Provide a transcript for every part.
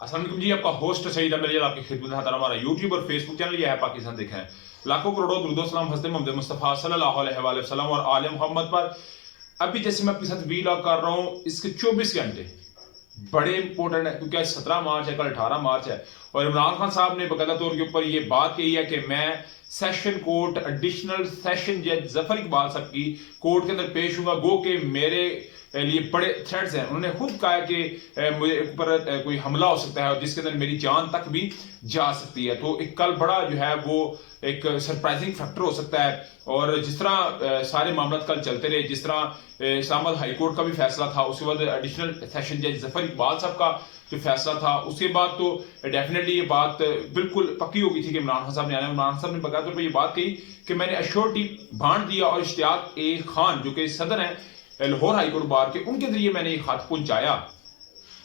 अस्सलाम वालेकुम जी, आपका होस्ट सईद अहमद अली आपकी खिदमत है। हमारा यूट्यूब और फेसबुक चैनल ये है पाकिस्तान देखें है। लाखों करोड़ों दुरूद सलाम हज़रत मोहम्मद मुस्तफ़ा सल्लल्लाहु अलैहि वसल्लम और आले मोहम्मद पर। अभी जैसे मैं आपके साथ वीलॉग कर रहा हूँ, इसके 24 घंटे बड़े इंपॉर्टेंट है क्योंकि आज 17 मार्च है, कल 18 मार्च है। और इमरान खान साहब ने बाकायदा तौर के ऊपर ये बात कही है कि मैं सेशन कोर्ट एडिशनल सेशन जज जफर इकबाल साहब की कोर्ट के अंदर पेश हूंगा। गो के मेरे लिए बड़े थ्रेट्स हैं। उन्होंने खुद कहा है कि मुझे ऊपर कोई हमला हो सकता है और जिसके अंदर मेरी जान तक भी जा सकती है। तो एक कल बड़ा जो है वो एक सरप्राइजिंग फैक्टर हो सकता है। और जिस तरह सारे मामला कल चलते रहे, जिस तरह इस्लामाबाद हाई कोर्ट का भी फैसला था, उसके बाद एडिशनल सेशन जज जफर इकबाल साहब का जो फैसला था, उसके बाद तो डेफिनेटली ये बात बिल्कुल पक्की हो गई थी कि इमरान खान साहब ने आना है। इमरान खान साहब ने बकायदा तौर पर ये बात कही कि मैंने अश्योरिटी बांट दिया और इश्तियाक ए खान जो कि सदर हैं लाहौर हाईकोर्ट बार के, उनके जरिए मैंने ये खत पहुंचाया।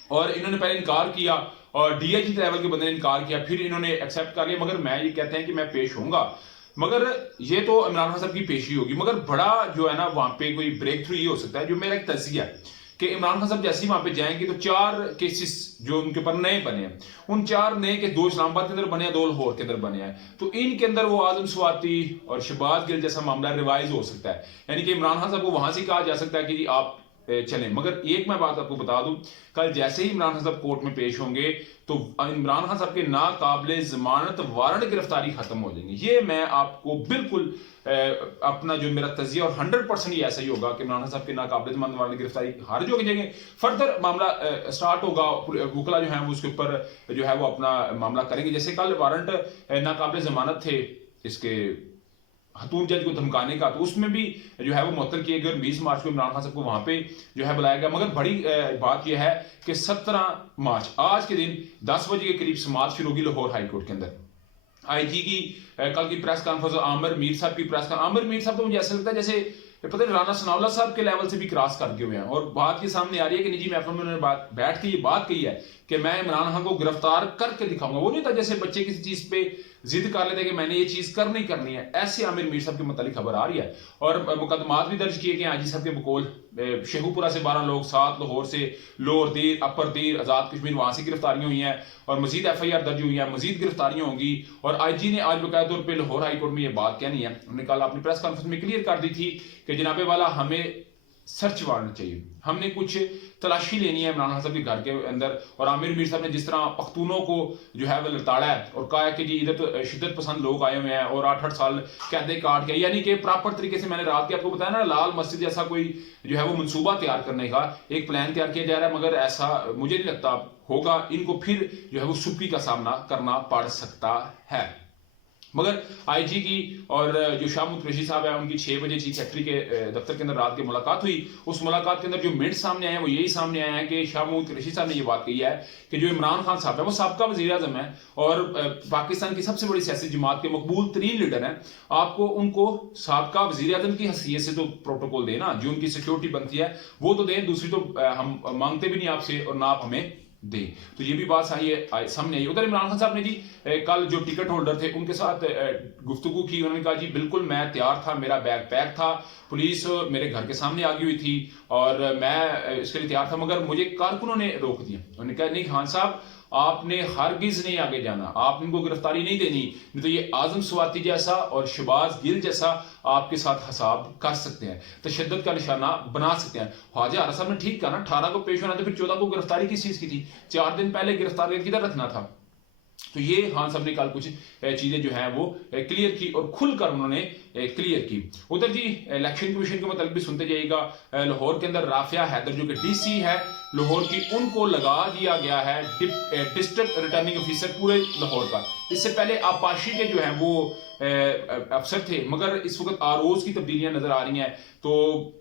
और इन्होंने पहले इनकार किया और डीआईजी लेवल के बंदे ने इनकार किया, फिर इन्होंने एक्सेप्ट कर लिया। मगर मैं ये कहते हैं कि मैं पेश होऊंगा, मगर ये तो इमरान खान साहब की पेशी होगी। मगर बड़ा जो है ना वहां पे कोई ब्रेक थ्रू ये हो सकता है, जो मेरा एक तजिया है कि इमरान खान साहब जैसे ही वहां पे जाएंगे तो 4 केसेस जो उनके ऊपर नए बने हैं, उन 4 नए के 2 इस्लामाबाद के अंदर बने हैं, 2 लाहौर के अंदर बने हैं। तो इनके अंदर वो आजम स्वाति और शहबाज गिल जैसा मामला रिवाइज हो सकता है। यानी कि इमरान खान साहब को वहां से कहा जा सकता है कि जी आप चलें। मगर एक मैं बात आपको बता दूं, कल जैसे ही इमरान खान साहब कोर्ट में पेश होंगे तो इमरान खान साहब के नाकाबिले जमानत वारंट गिरफ्तारी खत्म हो जाएंगी। ये मैं आपको बिल्कुल अपना जो मेरा तजिया और 100% ये ऐसा ही होगा कि इमरान खान साहब के नाकाबिले जमानत वारंट गिरफ्तारी हर जो जगह फर्दर मामला स्टार्ट होगा। वकला जो है वो उसके ऊपर जो है वो अपना मामला करेंगे। जैसे कल वारंट नाकाबिले जमानत थे इसके हतून जज को धमकाने का, तो उसमें भी जो है वो मुअत्तल किए गए और 20 मार्च को इमरान खान साहब को वहां पे जो है बुलाया गया। मगर बड़ी बात यह है कि 17 मार्च आज के दिन 10 बजे के करीब समाअत शुरू होगी लाहौर हाई कोर्ट के अंदर। आईजी की कल की प्रेस कॉन्फ्रेंस, आमिर मीर साहब की प्रेस कॉन्फ्रेंस, आमिर मीर साहब तो मुझे ऐसा लगता है जैसे पता नहीं राना सनाउल्लाह साहब के लेवल से भी क्रॉस कर गए हुए हैं। और बात ये सामने आ रही है कि निजी महफिल में उन्होंने बैठ के ये बात कही है कि मैं इमरान खान को गिरफ्तार करके दिखाऊंगा। वो नहीं था जैसे बच्चे किसी चीज पे जिद कर लेते कि मैंने ये चीज करनी करनी है, ऐसे आमिर मीर साहब के मतलब खबर आ रही है। और मुकदमात भी दर्ज किए गए आईजी साहब के बकौल। शेखुपुरा से 12 लोग, 7 लाहौर से, लोअर तीर, अपर तीर, आजाद कश्मीर वहां से गिरफ्तारियां हुई हैं और मजीद FIR दर्ज हुई है, मजीद गिरफ्तारियां होंगी। और आईजी ने आज बकायदा तौर पर लाहौर हाईकोर्ट में ये बात कहनी है। उन्होंने कल अपनी प्रेस कॉन्फ्रेंस में क्लियर कर दी थी कि जनाबे वाला हमें सर्च वारंट चाहिए, हमने कुछ तलाशी लेनी है इमरान खान साहब के घर के अंदर। और आमिर मीर साहब ने जिस तरह पख्तूनों को जो है वो लताड़ा है और कहा है कि जी इधर तो शिद्दत पसंद लोग आए हुए हैं और 8-8 साल कैदे काट के, यानी कि प्रॉपर तरीके से मैंने रात के आपको बताया ना लाल मस्जिद जैसा कोई जो है वो मंसूबा तैयार करने का एक प्लान तैयार किया जा रहा है। मगर ऐसा मुझे नहीं लगता होगा, इनको फिर जो है वो सुप्पी का सामना करना पड़ सकता है। मगर आईजी की और जो शाह कुरैशी साहब है उनकी 6 बजे चीफ सेक्रेटरी के दफ्तर के अंदर रात की मुलाकात हुई। उस मुलाकात के अंदर जो मिनट सामने आए हैं वो यही सामने आया है कि शाह कुरैशी साहब ने ये बात कही है कि जो इमरान खान साहब है वो साबका वजीर आजम है और पाकिस्तान की सबसे बड़ी सियासी जमात के मकबूल तरीन लीडर हैं। आपको उनको साबका वजीर आजम की हैसियत से तो प्रोटोकॉल देना, जो उनकी सिक्योरिटी बनती है वो तो दें, दूसरी तो हम मांगते भी नहीं आपसे और ना आप हमें दे। तो ये भी बात सामने आई। उधर इमरान खान साहब ने जी कल जो टिकट होल्डर थे उनके साथ गुफ्तगू की। उन्होंने कहा जी बिल्कुल मैं तैयार था, मेरा बैग पैक था, पुलिस मेरे घर के सामने आ गई हुई थी और मैं इसके लिए तैयार था, मगर मुझे कारकुनों ने रोक दिया। उन्होंने कहा नहीं खान साहब आपने हरगिज नहीं आगे जाना, आप इनको गिरफ्तारी नहीं देनी, नहीं तो ये आजम स्वाति जैसा और शहबाज गिल जैसा आपके साथ हिसाब कर सकते हैं, तशद्दुद का निशाना बना सकते हैं। ख्वाजा आरा साहब ने ठीक कहा ना, 18 को पेश होना तो फिर 14 को गिरफ्तारी किस चीज की थी? 4 दिन पहले गिरफ्तार किधर रखना था? तो ये खान साहब ने कल कुछ चीजें जो है वो क्लियर की और खुलकर उन्होंने क्लियर की। उधर जी इलेक्शन कमीशन के मतलब भी सुनते जाइएगा। लाहौर के अंदर राफिया हैदर जो कि DC है लाहौर की, उनको लगा दिया गया है डिस्ट्रिक्ट रिटर्निंग ऑफिसर पूरे लाहौर का। इससे पहले आपाशी के जो है वो अफसर थे, मगर इस वक्त ROs की तब्दीलियां नजर आ रही हैं। तो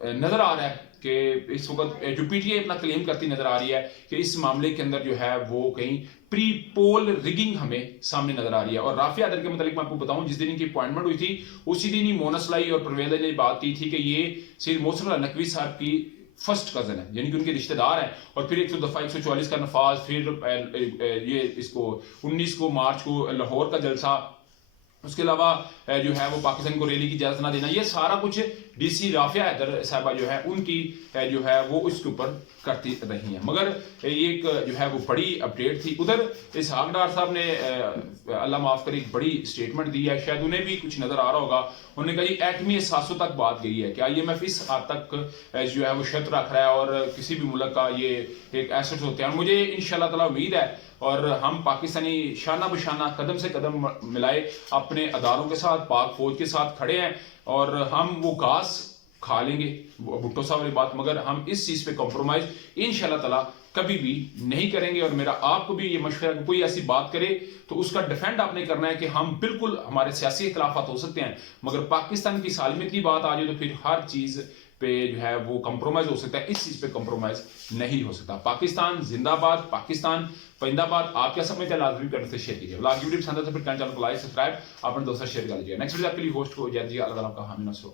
नजर आ रहा है कि इस वक्त जो PTI अपना क्लेम करती नजर आ रही है कि इस मामले के अंदर जो है वो कहीं प्री पोल रिगिंग हमें सामने नजर आ रही है। और राफिया हैदर के मतलब मैं आपको बताऊं, जिस दिन इनकी अपॉइंटमेंट हुई थी उसी दिन ही मोनस लाई और परवेज ने बात की थी कि ये सैयद मोहसिन नकवी साहब की फर्स्ट कजन है, यानी कि उनके रिश्तेदार हैं। और फिर 144 का नफाज, फिर ये इसको 19 को मार्च को लाहौर का जलसा, उसके अलावा जो है वो पाकिस्तान को रैली की इजाजत ना देना, ये सारा कुछ DC राफिया हैदर साहबा जो है उनकी जो है वो इसके ऊपर करती रही हैं। मगर ये एक जो है वो बड़ी अपडेट थी। उधर इसहाक डार साहब ने अल्लाह माफ करे एक बड़ी स्टेटमेंट दी है, शायद उन्हें भी कुछ नजर आ रहा होगा। उन्होंने कहा ये एटमी एहसासों तक बात गई है कि IMF इस हद तक जो है वो शर्त रख रहा है और किसी भी मुल्क का ये एक एसेट होते हैं। और मुझे इंशाल्लाह ताला उम्मीद है और हम पाकिस्तानी शाना बशाना कदम से कदम मिलाए अपने अदारों के साथ, पाक फौज के साथ खड़े हैं और हम वो घास खा लेंगे, भुट्टो साहब वाली बात, मगर हम इस चीज पे कॉम्प्रोमाइज इंशाल्लाह ताला कभी भी नहीं करेंगे। और मेरा आपको भी ये मशवरा है, कोई ऐसी बात करे तो उसका डिफेंड आपने करना है कि हम बिल्कुल, हमारे सियासी इख्तिलाफात हो सकते हैं मगर पाकिस्तान की सालमियत की बात आ जाए तो फिर हर चीज पे जो है वो कंप्रोमाइज हो सकता है, इस चीज पे कंप्रोमाइज नहीं हो सकता। पाकिस्तान जिंदाबाद, पाकिस्तान परिंदाबाद। आप क्या समझते हैं लाजमी करने से शेयर कीजिए। व्लॉग वीडियो पसंद है तो फिर चैनल को लाइक सब्सक्राइब अपने दोस्तों शेयर कर लीजिए। नेक्स्ट वीडियो आपके लिए होस्ट को जय जी अल्लाह का हामी नसर।